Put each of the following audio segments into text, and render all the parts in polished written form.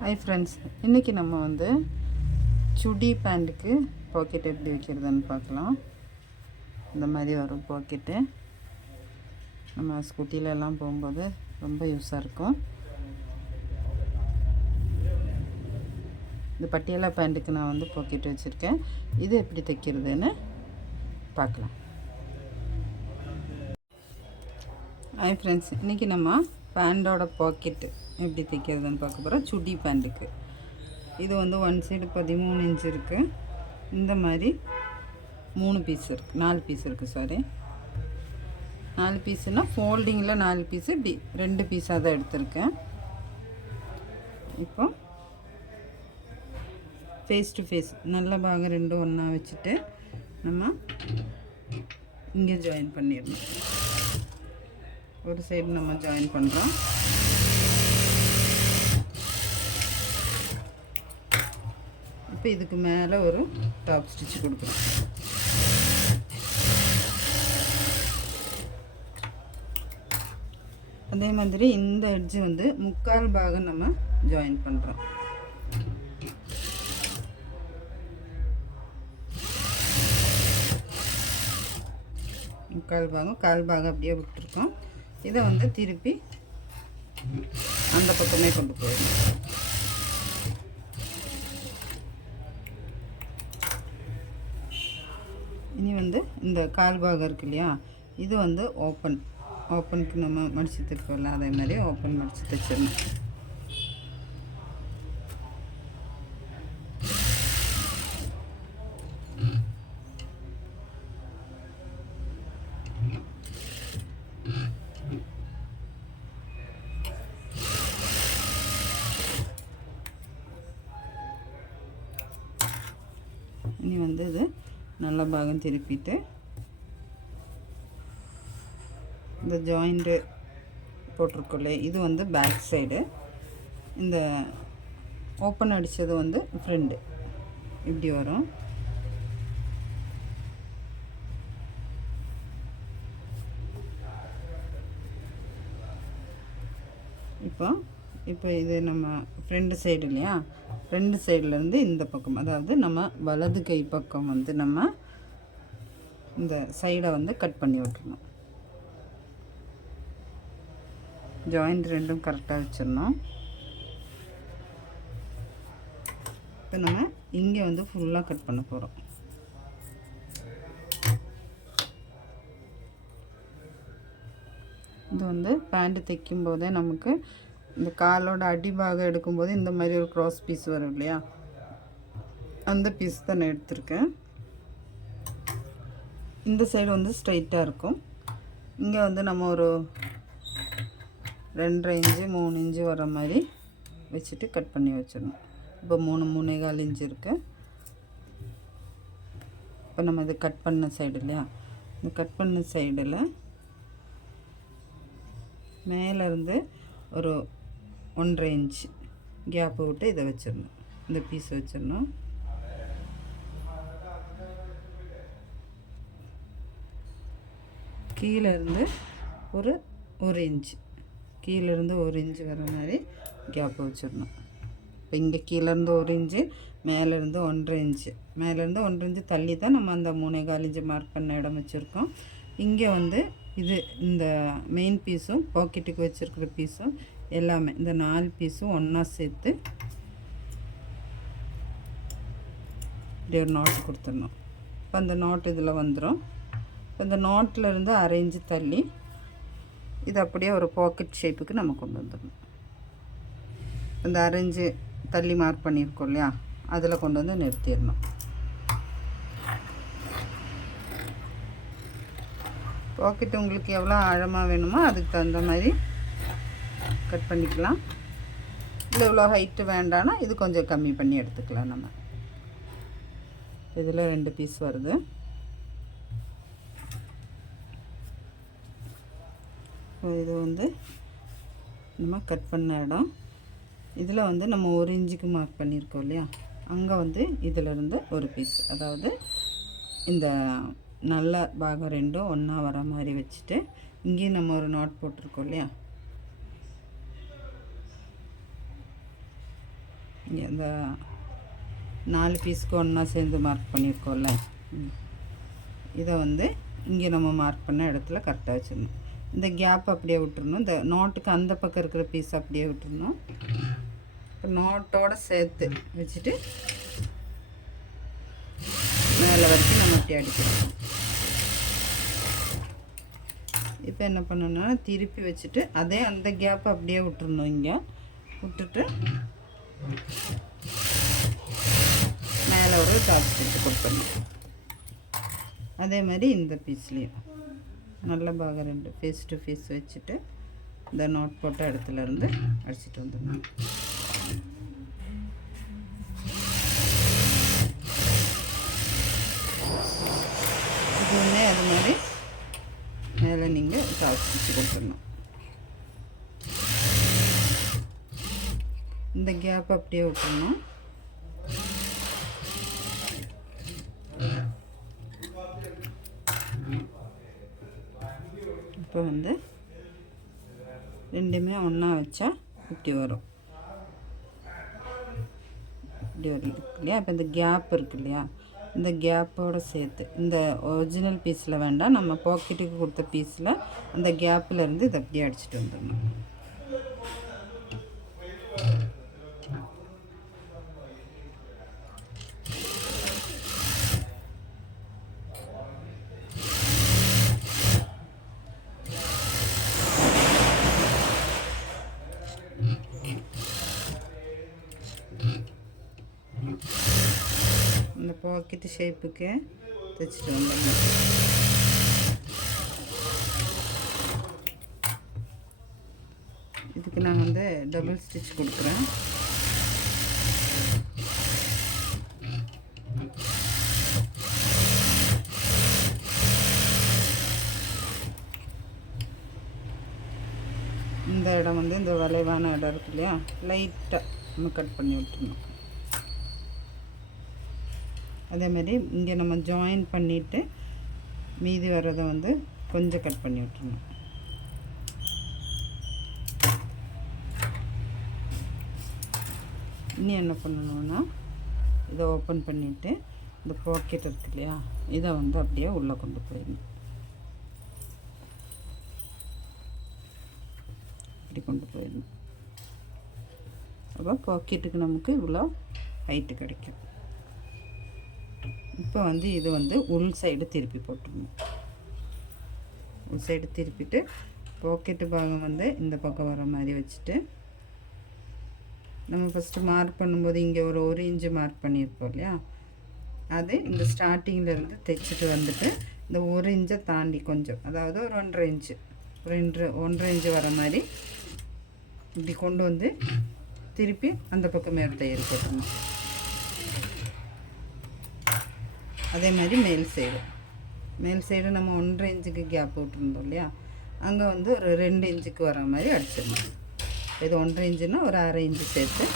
Hi friends, இன்றைக்கி நம்ம வந்து சுடி பேண்ட்டுக்கு பாக்கெட் எப்படி வைக்கிறதுன்னு பார்க்கலாம். இந்த மாதிரி வரும் பாக்கெட்டு. நம்ம ஸ்கூட்டிலெல்லாம் போகும்போது ரொம்ப யூஸாக இருக்கும். இந்த பட்டியாலா பேண்ட்டுக்கு நான் வந்து பாக்கெட் வச்சுருக்கேன். இது எப்படி தைக்கிறதுன்னு பார்க்கலாம். ஹாய் ஃப்ரெண்ட்ஸ், இன்றைக்கி நம்ம பேண்டோட பாக்கெட்டு எப்படி தைக்கிறதுன்னு பார்க்க போகிறோம். சுடி பேண்ட்டுக்கு இது வந்து ஒன் சைடு 13 இன்ச் இருக்குது. இந்த மாதிரி 3 பீஸ் இருக்குது, 4 பீஸ் இருக்குது. சாரி, 4 பீஸுனால் ஃபோல்டிங்கில் 4 பீஸு, இப்படி 2 பீஸாக தான் எடுத்திருக்கேன். இப்போ ஃபேஸ் டு ஃபேஸ் நல்ல பாகம் ரெண்டும் ஒன்றா வச்சுட்டு நம்ம இங்கே ஜாயின் பண்ணிடணும். ஒரு சைடு நம்ம ஜாயின் பண்ணுறோம். இப்போ இதுக்கு மேலே ஒரு டாப் ஸ்டிச் கொடுக்குறோம். அதே மாதிரி இந்த எட்ஜு வந்து 3/4 பாகம் நம்ம ஜாயின் பண்ணுறோம். முக்கால் பாகம், 1/4 பாகம் அப்படியே விட்டுருக்கோம். இதை வந்து திருப்பி அந்த பக்கமே கொண்டு போயிடணும். இனி வந்து இந்த 1/4 பாகம் இருக்கு இல்லையா, இது வந்து ஓப்பனுக்கு நம்ம மடித்து தைப்போம்ல, அதே மாதிரி ஓப்பன் மடித்து தைச்சிடணும். இனி வந்து இது நல்ல பாகம் திருப்பிட்டு இந்த ஜாயிண்ட்டு போட்டிருக்கோல்ல, இது வந்து பேக் சைடு, இந்த ஓப்பன் அடித்தது வந்து ஃப்ரண்ட் இப்படி வரும். இப்போ இது நம்ம ஃப்ரண்ட் சைடு இல்லையா, ஃப்ரண்ட் சைட்லேருந்து இந்த பக்கம், அதாவது நம்ம வலது கை பக்கம் வந்து நம்ம இந்த சைடை வந்து கட் பண்ணி விட்டுருணும். ஜாயிண்ட் ரெண்டும் கரெக்டாக வச்சிடணும். இப்போ நம்ம இங்கே வந்து ஃபுல்லாக கட் பண்ண போகிறோம். இது வந்து பேண்ட்டு தைக்கும் போதே நமக்கு இந்த காலோட அடிபாகம் எடுக்கும்போது இந்த மாதிரி ஒரு க்ராஸ் பீஸ் வரும் இல்லையா, அந்த பீஸ் தான் நான் எடுத்திருக்கேன். இந்த சைடு வந்து ஸ்ட்ரைட்டாக இருக்கும். இங்கே வந்து நம்ம ஒரு 2.5 இன்ச்சு 3 இன்ச்சு வர மாதிரி வச்சுட்டு கட் பண்ணி வச்சிடணும். இப்போ 3.25 இன்ச்சு இருக்குது. இப்போ நம்ம இது கட் பண்ண சைடு இல்லையா, இந்த கட் பண்ண சைடில் மேலேருந்து ஒரு 1.5 இன்ச் கேப்பு விட்டு இதை வச்சிடணும். இந்த பீஸ் வச்சிடணும். கீழேருந்து ஒரு 1 இன்ச், கீழேருந்து 1 இன்ச் வர மாதிரி கேப்பு வச்சிடணும். இப்போ இங்கே கீழேருந்து 1 இன்ச்சு, மேலேருந்து 1.5 இன்ச்சு, மேலேருந்து 1.5 இன்ச்சு தள்ளி தான் நம்ம அந்த 3.25 இன்ச்சு மார்க் பண்ண இடம் வச்சுருக்கோம். இங்கே வந்து இது இந்த மெயின் பீஸும் பாக்கெட்டுக்கு வச்சுருக்கிற பீஸும் எல்லாமே இந்த 4 பீஸும் ஒன்றா சேர்த்து இப்படி ஒரு நாட்டு கொடுத்துடணும். இப்போ அந்த நாட்டு இதில் வந்துடும். இப்போ இந்த நாட்டிலேருந்து 1/2 இன்ச்சு தள்ளி இது அப்படியே ஒரு பாக்கெட் ஷேப்புக்கு நம்ம கொண்டு வந்துடணும். இந்த 1/2 இன்ச்சு தள்ளி மார்க் பண்ணியிருக்கோம் இல்லையா, அதில் கொண்டு வந்து நிறுத்திடணும். பாக்கெட் உங்களுக்கு எவ்வளோ ஆழமாக வேணுமோ அதுக்கு தகுந்த மாதிரி கட் பண்ணிக்கலாம். இல்லை இவ்வளோ ஹைட்டு வேண்டான்னா இது கொஞ்சம் கம்மி பண்ணி எடுத்துக்கலாம். நம்ம இதில் 2 பீஸ் வருது. இது வந்து நம்ம கட் பண்ண இடம். இதில் வந்து நம்ம 1 இன்ச்சுக்கு மார்க் பண்ணியிருக்கோம் இல்லையா, அங்கே வந்து இதிலிருந்து ஒரு பீஸ், அதாவது இந்த நல்ல பாகம் ரெண்டும் ஒன்றா வர மாதிரி வச்சுட்டு இங்கேயும் நம்ம ஒரு நாட் போட்டிருக்கோம் இல்லையா, இங்கே இந்த 4 பீஸுக்கு ஒன்றா சேர்ந்து மார்க் பண்ணியிருக்கோம்ல, இதை வந்து இங்கே நம்ம மார்க் பண்ண இடத்துல கரெக்டாக வச்சிடணும். இந்த கேப் அப்படியே விட்டுறணும். இந்த நோட்டுக்கு அந்த பக்கம் இருக்கிற பீஸ் அப்படியே விட்டுறணும். இப்போ நோட்டோடு சேர்த்து வச்சுட்டு மேலே வரைக்கும் நம்ம அப்படி அடிக்கணும். இப்போ என்ன பண்ணணும்னா திருப்பி வச்சுட்டு அதே அந்த கேப் அப்படியே விட்டுறணும். இங்கே விட்டுட்டு மேலே ஒரு டாப் ஸ்டிச் கொடுத்துடணும். அதே மாதிரி இந்த பீஸ்லேயும் நல்ல பாகம் 2 ஃபேஸ் டு ஃபேஸ் வச்சுட்டு இந்த நோட் போட்ட இடத்துலேருந்து அடிச்சுட்டு வந்துடணும். இதுவுமே அது மாதிரி மேலே நீங்கள் டாப் ஸ்டிச் கொடுத்துடணும். இந்த கேப் அப்படியே விட்டுடணும். இப்போ வந்து ரெண்டுமே ஒன்றா வச்சா இப்படி வரும். இப்படி வருது இல்லையா? இப்போ இந்த கேப் இருக்கு இல்லையா, இந்த கேப்போடு சேர்த்து இந்த ஒரிஜினல் பீஸில் வேண்டாம், நம்ம பாக்கெட்டுக்கு கொடுத்த பீஸில் அந்த கேப்பில் இருந்து இதை அப்படியே அடிச்சுட்டு வந்துடணும். இந்த பாக்கெட்டு ஷேப்புக்கு தைச்சிட்டு வந்துடணும். இதுக்கு நான் வந்து டபுள் ஸ்டிச் கொடுக்குறேன். இந்த இடம் வந்து இந்த வளைவான இடம் இருக்கு இல்லையா, லைட்டாக நம்ம கட் பண்ணி விட்டுருணும். அதேமாதிரி இங்கே நம்ம ஜாயின் பண்ணிவிட்டு மீதி வர்றதை வந்து கொஞ்சம் கட் பண்ணி விட்டுருணும். இனி என்ன பண்ணணும்னா இதை ஓப்பன் பண்ணிவிட்டு இந்த பாக்கெட் இருக்கு இல்லையா, இதை வந்து அப்படியே உள்ளே கொண்டு போயிடணும். இப்படி கொண்டு போயிடணும். அப்போ பாக்கெட்டுக்கு நமக்கு இவ்வளோ ஹைட்டு கிடைக்கும். இப்போ வந்து இது வந்து உள் சைடு திருப்பி போட்டுருணும். உள் சைடு திருப்பிட்டு பாக்கெட்டு பாகம் வந்து இந்த பக்கம் வர மாதிரி வச்சுட்டு நம்ம ஃபஸ்ட்டு மார்க் பண்ணும்போது இங்கே ஒரு இன்ச்சு மார்க் பண்ணியிருப்போம் இல்லையா, அது இந்த ஸ்டார்டிங்கில் தைச்சிட்டு வந்துட்டு இந்த 1 இன்ச்சை தாண்டி கொஞ்சம், அதாவது ஒரு 1.5 இன்ச்சு 1.5 இன்ச்சு வர மாதிரி இப்படி கொண்டு வந்து திருப்பி அந்த பக்கம் மேல் தையல் போட்டுருணும். அதே மாதிரி மேல் சைடு நம்ம 1.5 இன்ச்சுக்கு கேப் விட்டுருந்தோம் இல்லையா, அங்கே வந்து ஒரு 2 இன்ச்சுக்கு வர மாதிரி அடிச்சிடணும். இது 1.5 இன்ச்சுன்னா ஒரு 1/2 இன்ச்சு சேர்த்து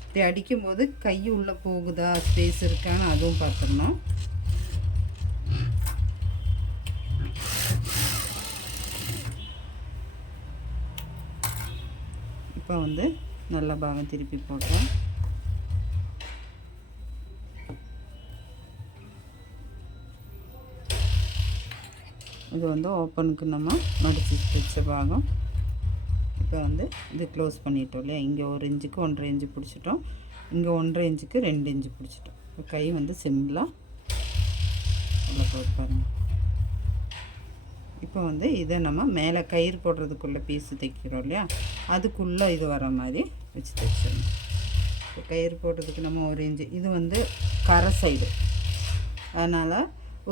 இப்படி அடிக்கும்போது கை உள்ளே போகுதா, ஸ்பேஸ் இருக்கான்னு அதுவும் பார்த்துடணும். இப்போ வந்து நல்ல பாகம் திருப்பி போட்டோம். இது வந்து ஓப்பனுக்கு நம்ம மடித்து தைச்ச பாகம். இப்போ வந்து இது க்ளோஸ் பண்ணிட்டோம் இல்லையா, இங்கே 1 இன்ச்சுக்கு 1.5 இன்ச்சு பிடிச்சிட்டோம், இங்கே 1.5 இன்ச்சுக்கு 2 இன்ச்சு பிடிச்சிட்டோம். இப்போ கை வந்து சிம்பிளாக உள்ள போட்டு பாருங்கள். இப்போ வந்து இதை நம்ம மேலே கயிறு போடுறதுக்குள்ளே பீஸு தைக்கிறோம் இல்லையா, அதுக்குள்ளே இது வர மாதிரி வச்சு தைச்சிடணும். இப்போ கயிறு போடுறதுக்கு நம்ம 1 இன்ச்சு, இது வந்து கரை சைடு, அதனால்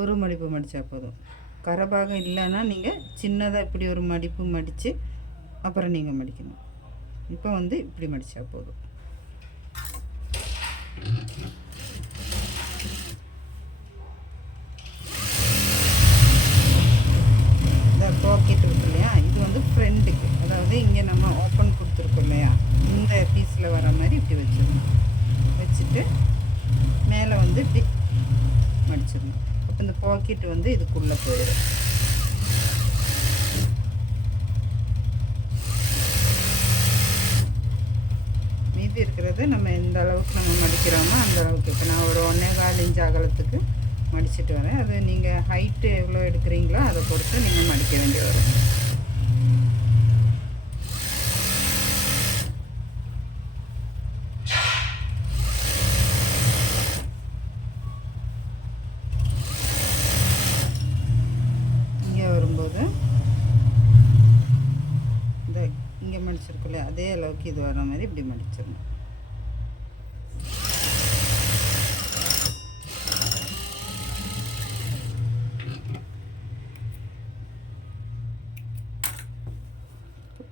ஒரு மடிப்பு மடித்தா போதும். கரை பாகம் இல்லைன்னா நீங்கள் சின்னதாக இப்படி ஒரு மடிப்பு மடித்து அப்புறம் நீங்கள் மடிக்கணும். இப்போ வந்து இப்படி மடித்தா போதும். இந்த பாக்கெட் இருக்கு இல்லையா, இது வந்து ஃப்ரண்ட்டுக்கு, அதாவது இங்கே நம்ம ஓப்பன் கொடுத்துருக்கோம் இல்லையா, இந்த பீஸில் வர மாதிரி இப்படி வச்சிடணும். வச்சுட்டு மேலே வந்து இப்படி மடிச்சிடணும். அப்போ இந்த பாக்கெட் வந்து இதுக்குள்ளே போயிடும். மீதி மீதி இருக்கிறது நம்ம எந்த அளவுக்கு நம்ம மடிக்கிறோமோ அந்த அளவுக்கு. இப்போ நான் ஒரு 1.25 இன்ச் அகலத்துக்கு மடிச்சுட்டு வரேன். அது நீங்கள் ஹைட்டு எவ்வளோ எடுக்கிறீங்களோ அதை பொறுத்து நீங்கள் மடிக்க வேண்டி வரும். இங்கே வரும்போது இந்த இங்கே மடிச்சிருக்கோம்ல அதே அளவுக்கு இது வர மாதிரி இப்படி மடிச்சிடணும்.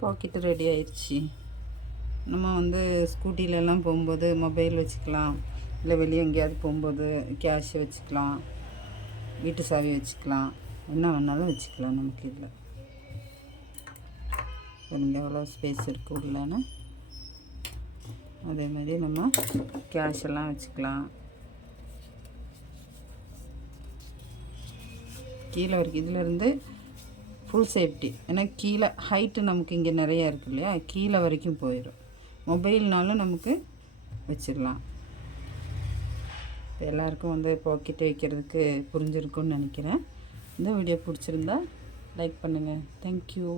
பாக்கெட்டு ரெடி ஆயிடுச்சு. நம்ம வந்து ஸ்கூட்டிலெல்லாம் போகும்போது மொபைல் வச்சுக்கலாம், இல்லை வெளியே எங்கேயாவது போகும்போது கேஷ் வச்சுக்கலாம், வீட்டு சாவி வச்சுக்கலாம், என்ன வேணாலும் வச்சுக்கலாம் நமக்கு. இதில் பாருங்க எவ்வளோ ஸ்பேஸ் இருக்குது உள்ளன்னு. அதே மாதிரி நம்ம கேஷ் எல்லாம் வச்சுக்கலாம். கீழே வரைக்கும் இதிலேருந்து ஃபுல் சேஃப்டி. ஏன்னா கீழே ஹைட்டு நமக்கு இங்கே நிறையா இருக்கு இல்லையா, கீழே வரைக்கும் போயிடும். மொபைல்னாலும் நமக்கு வச்சிடலாம். இப்போ எல்லாருக்கும் வந்து பாக்கெட் வைக்கிறதுக்கு புரிஞ்சிருக்குன்னு நினைக்கிறேன். இந்த வீடியோ பிடிச்சிருந்தா லைக் பண்ணுங்கள். தேங்க்யூ.